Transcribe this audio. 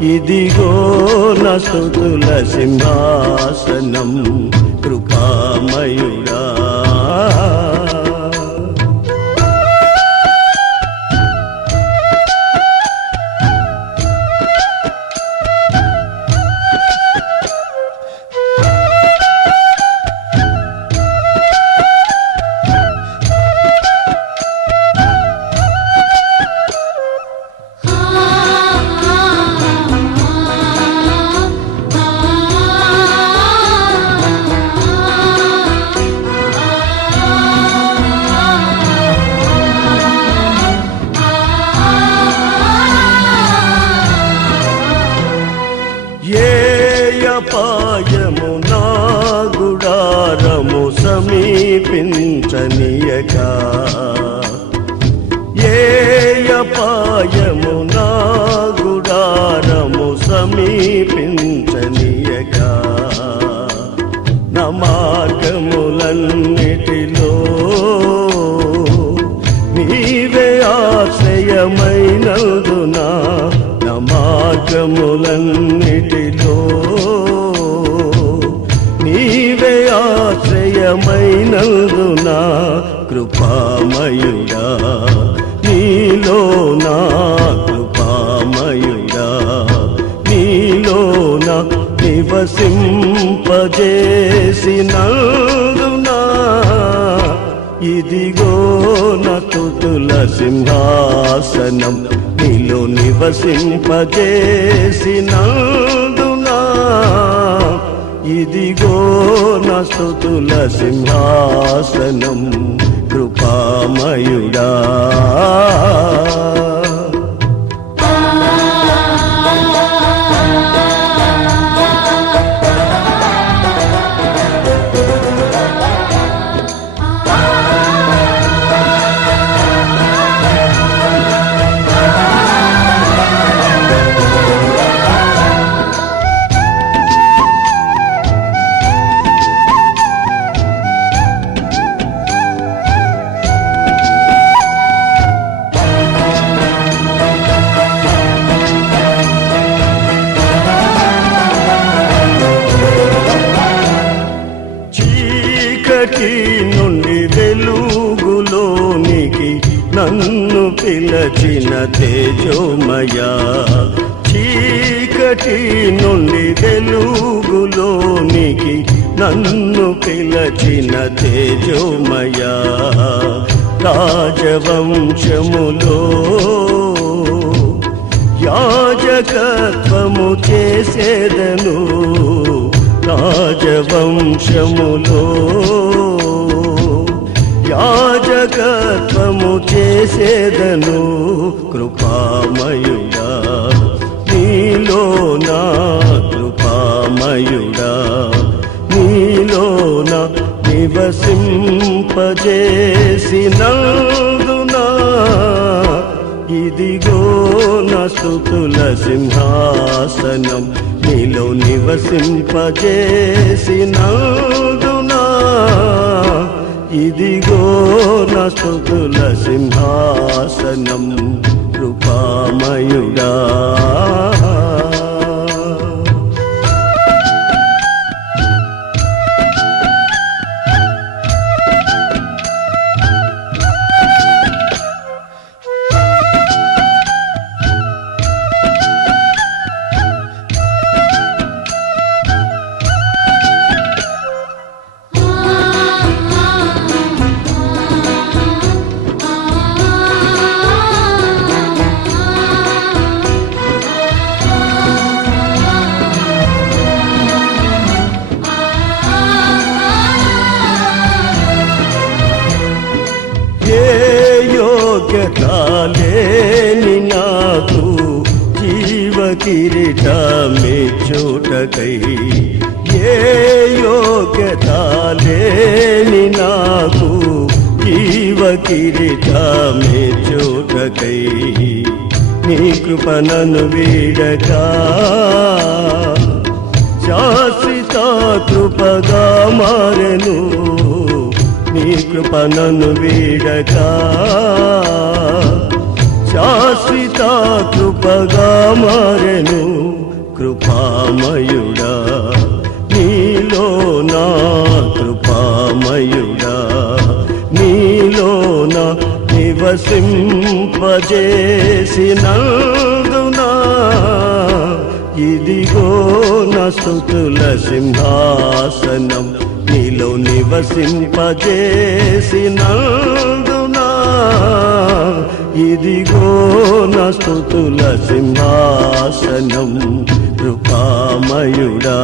ఇదిగో నసుతుల సింహాసనం కృపామయుడా. సమీపించనీయక ఏయపాయము నా గుడారము సమీపించనీయక. నా మార్గములన్నిటిలో నీవే ఆశ్రయమైనందునా నా మార్గములన్నిటిలో ఆశ్రయమైనందునా కృపామయుడా నీలో నా కృపామయుడా నీలో నా నివసింపజేసినందునా. ఇదిగో నా తుల సింహాసనం నీలో నివసింపజేసినందునా. ఇదిగో నా సింహాసనం కృపామయుడా. చీకటి నుండి వెలుగులోనికి నన్ను పిలచిన తేజోమయా. చీకటి నుండి వెలుగులోనికి నన్ను పిలచిన తేజోమయా. రాజవంశములో యాజకత్వము చేసేదను. రాజవంశములో చేసేదను కృపామయుడా. నీలో నా కృపామయుడా. నీలో నా నివసింపజేసినందునా ఇదిగో నా స్తుతుల సింహాసనం నీలో నివసింపజేసినందునా ఇదిగో నా సింహాసనం కృపామయుడా. జీవ కిరీటమే చోటకై ఏ యోగ్యత లేని నాకు జీవ కిరీటమే చోటకై. నీ కృపణను వీడక శాశ్వత కృపగా మారెను. నీ కృపణను వీడక శాశ్వత కృపగా మారెను కృపామయుడా. నీలో నా కృపామయుడా. నీలో నా నివసింపజేసినందునా. ఇదిగో నా స్థుతుల సింహాసనం నీలో నివసింపజేసినందునా. ఇదిగో నస్తుతుల సింహాసనం రూపామయుడా